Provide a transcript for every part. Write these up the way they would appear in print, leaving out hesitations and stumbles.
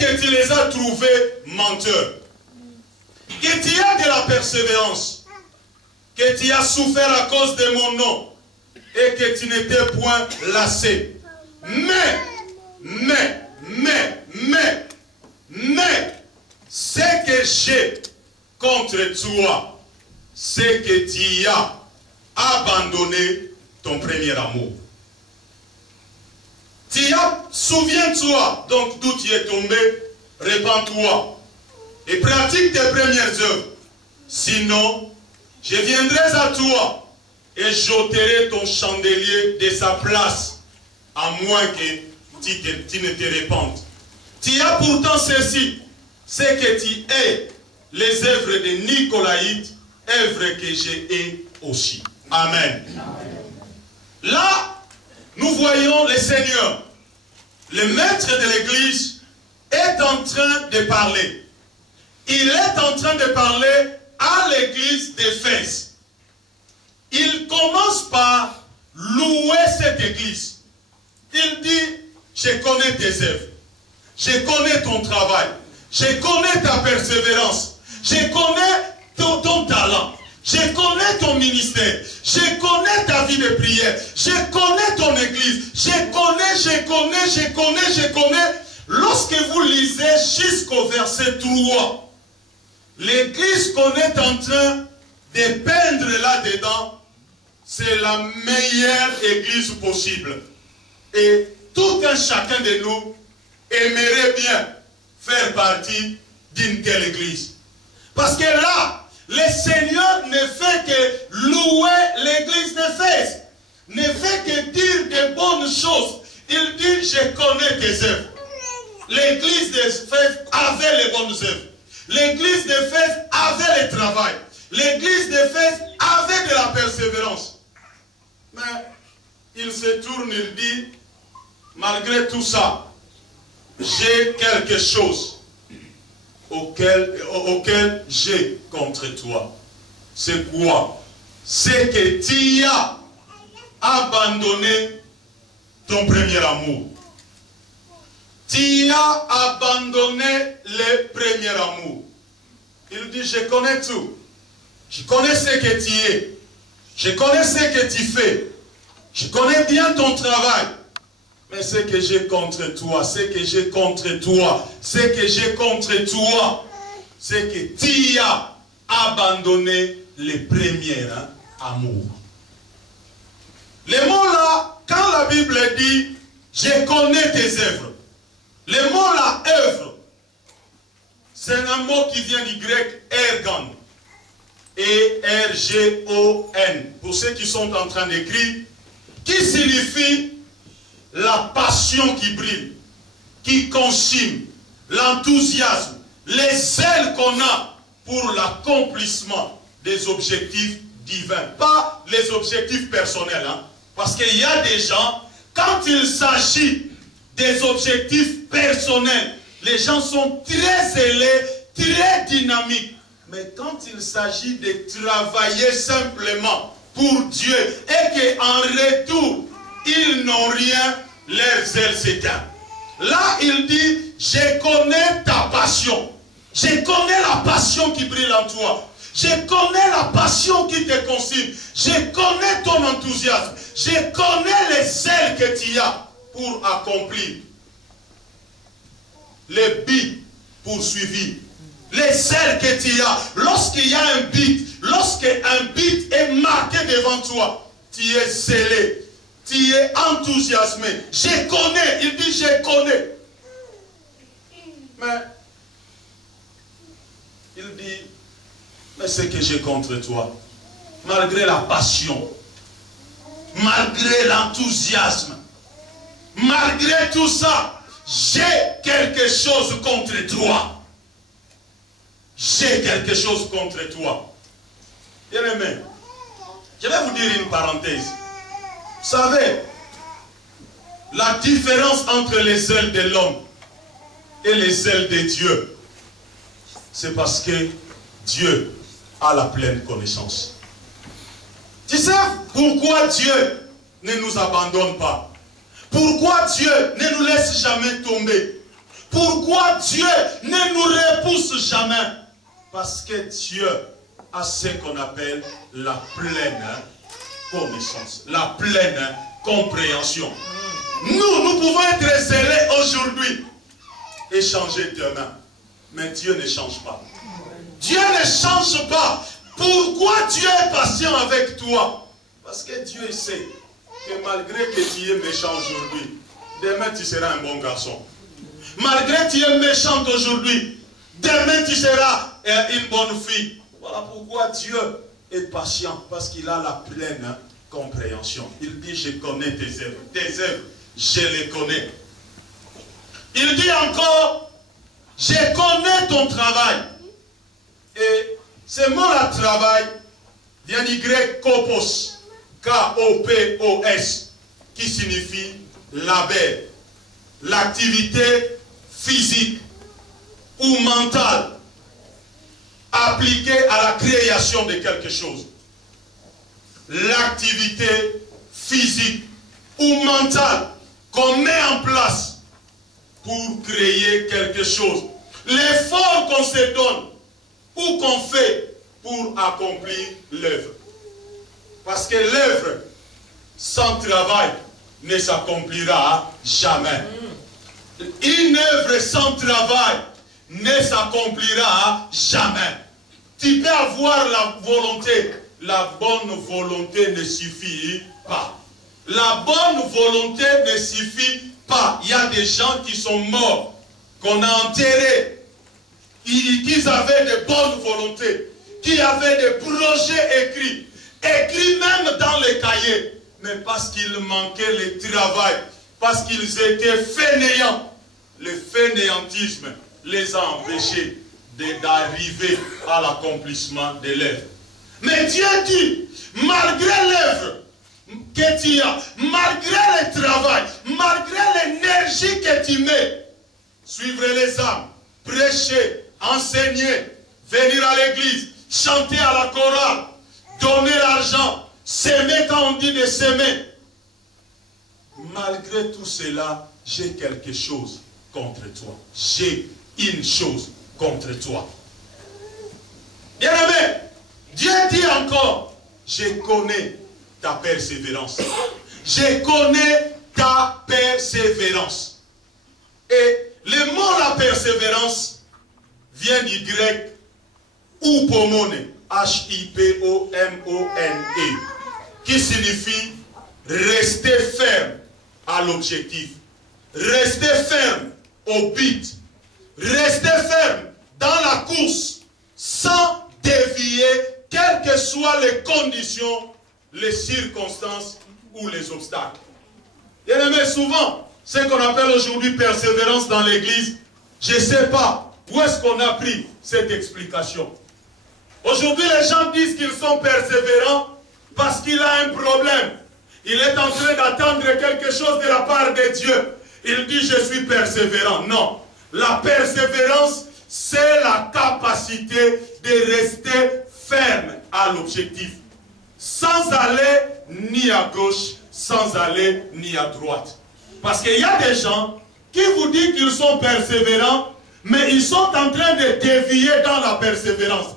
que tu les as trouvés menteurs, que tu as de la persévérance, que tu as souffert à cause de mon nom et que tu n'étais point lassé. Mais, ce que j'ai contre toi, c'est que tu as abandonné ton premier amour. Tu as, souviens-toi, donc d'où tu es tombé, répands-toi et pratique tes premières œuvres. Sinon, je viendrai à toi et j'ôterai ton chandelier de sa place, à moins que tu ne te répandes. Tu as pourtant ceci, c'est que tu aies les œuvres de Nicolaïte, œuvres que j'ai aussi. Amen. Là, nous voyons le Seigneur, le maître de l'église, est en train de parler. Il est en train de parler à l'église d'Éphèse. Il commence par louer cette église. Il dit, je connais tes œuvres, je connais ton travail, je connais ta persévérance, je connais ton talent, je connais ton ministère, je connais ta vie de prière, je connais ton église, je connais. Lorsque vous lisez jusqu'au verset 3, l'église qu'on est en train de peindre là-dedans, c'est la meilleure église possible. Et tout un chacun de nous aimerait bien faire partie d'une telle église. Parce que là, le Seigneur ne fait que louer l'église d'Éphèse, ne fait que dire de bonnes choses. Il dit, je connais tes œuvres. L'église d'Éphèse avait les bonnes œuvres. L'église d'Éphèse avait le travail. L'église d'Éphèse avait de la persévérance. Mais il se tourne, il dit, malgré tout ça, j'ai quelque chose auquel j'ai contre toi. C'est quoi? C'est que tu as abandonné ton premier amour. Tu as abandonné le premier amour. Il dit, je connais tout. Je connais ce que tu es. Je connais ce que tu fais. Je connais bien ton travail. Mais ce que j'ai contre toi, c'est que j'ai contre toi, c'est que tu as abandonné le premier amour. Les mots là, quand la Bible dit, je connais tes œuvres, le mot là, œuvre, c'est un mot qui vient du grec ergon. E-R-G-O-N. Pour ceux qui sont en train d'écrire, qui signifie la passion qui brille, qui consume, l'enthousiasme, les zèles qu'on a pour l'accomplissement des objectifs divins. Pas les objectifs personnels. Parce qu'il y a des gens, quand il s'agit des objectifs personnels, les gens sont très zélés, très dynamiques. Mais quand il s'agit de travailler simplement pour Dieu et qu'en retour, ils n'ont rien, leurs ailes s'éteignent. Là, il dit, je connais ta passion. Je connais la passion qui brille en toi. Je connais la passion qui te consume. Je connais ton enthousiasme. Je connais les ailes que tu as pour accomplir le but poursuivi. Les ailes que tu as, lorsqu'il y a un but, lorsqu'un but est marqué devant toi, tu es scellé, tu es enthousiasmé. Je connais, il dit je connais. Mais, il dit, mais ce que j'ai contre toi, malgré la passion, malgré l'enthousiasme, malgré tout ça, j'ai quelque chose contre toi. J'ai quelque chose contre toi. Bien-aimé, je vais vous dire une parenthèse. Vous savez, la différence entre les ailes de l'homme et les ailes de Dieu, c'est parce que Dieu a la pleine connaissance. Tu sais pourquoi Dieu ne nous abandonne pas? Pourquoi Dieu ne nous laisse jamais tomber? Pourquoi Dieu ne nous repousse jamais? Parce que Dieu a ce qu'on appelle la pleine connaissance, la pleine compréhension. Nous pouvons être zélés aujourd'hui et changer demain. Mais Dieu ne change pas. Dieu ne change pas. Pourquoi Dieu est patient avec toi? Parce que Dieu sait que malgré que tu es méchant aujourd'hui, demain tu seras un bon garçon. Malgré que tu es méchant aujourd'hui, demain tu seras une bonne fille. Voilà pourquoi Dieu est patient. Parce qu'il a la pleine compréhension. Il dit, je connais tes œuvres. Tes œuvres, je les connais. Il dit encore, je connais ton travail. Et ce mot-là, travail, vient du grec kopos, K-O-P-O-S, qui signifie labeur, l'activité physique ou mentale appliquée à la création de quelque chose. L'activité physique ou mentale qu'on met en place pour créer quelque chose. L'effort qu'on se donne ou qu'on fait pour accomplir l'œuvre. Parce que l'œuvre sans travail ne s'accomplira jamais. Une œuvre sans travail ne s'accomplira jamais. Tu peux avoir la volonté. La bonne volonté ne suffit pas. La bonne volonté ne suffit pas. Il y a des gens qui sont morts, qu'on a enterrés, qui avaient de bonnes volontés, qui avaient des projets écrits même dans les cahiers, mais parce qu'il manquait le travail, parce qu'ils étaient fainéants. Le fainéantisme les a empêchés d'arriver à l'accomplissement de l'œuvre. Mais Dieu dit, malgré l'œuvre que tu as, malgré le travail, malgré l'énergie que tu mets, suivre les âmes, prêcher, enseigner, venir à l'église, chanter à la chorale, donner l'argent, s'aimer quand on dit de s'aimer. Malgré tout cela, j'ai quelque chose contre toi. J'ai une chose contre toi. Bien-aimé, Dieu dit encore, je connais ta persévérance. Je connais ta persévérance. Et le mot la persévérance vient du grec upomone, H-I-P-O-M-O-N-E, qui signifie rester ferme à l'objectif, rester ferme au but, rester ferme dans la course, sans dévier, quelles que soient les conditions, les circonstances ou les obstacles. Bien aimé, souvent, ce qu'on appelle aujourd'hui persévérance dans l'église, je ne sais pas où est-ce qu'on a pris cette explication. Aujourd'hui, les gens disent qu'ils sont persévérants parce qu'il a un problème. Il est en train d'attendre quelque chose de la part de Dieu. Il dit, je suis persévérant. Non. La persévérance, c'est la capacité de rester ferme à l'objectif. Sans aller ni à gauche, sans aller ni à droite. Parce qu'il y a des gens qui vous disent qu'ils sont persévérants, mais ils sont en train de dévier dans la persévérance.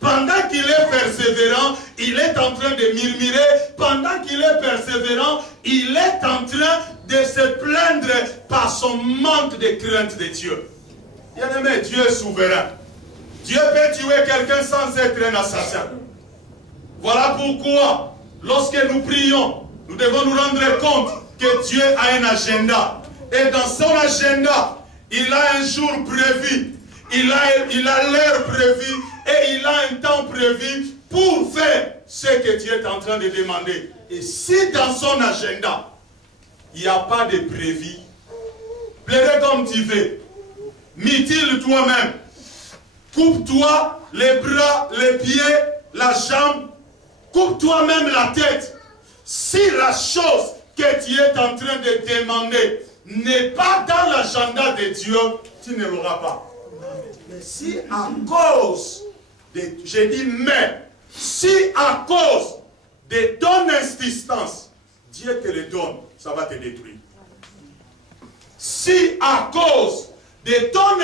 Pendant qu'il est persévérant, il est en train de murmurer. Pendant qu'il est persévérant, il est en train de se plaindre par son manque de crainte de Dieu. Bien-aimé, Dieu est souverain. Dieu peut tuer quelqu'un sans être un assassin. Voilà pourquoi, lorsque nous prions, nous devons nous rendre compte que Dieu a un agenda. Et dans son agenda, il a un jour prévu. Il a l'heure prévue et il a un temps prévu pour faire ce que Dieu est en train de demander. Et si dans son agenda, il n'y a pas de prévu, plaide comme tu veux, mutile toi-même, coupe-toi les bras, les pieds, la jambe, coupe toi-même la tête. Si la chose que tu es en train de demander n'est pas dans l'agenda de Dieu, tu ne l'auras pas. Mais si à cause de, je dis mais, si à cause de ton insistance, Dieu te le donne, ça va te détruire. Si à cause de ton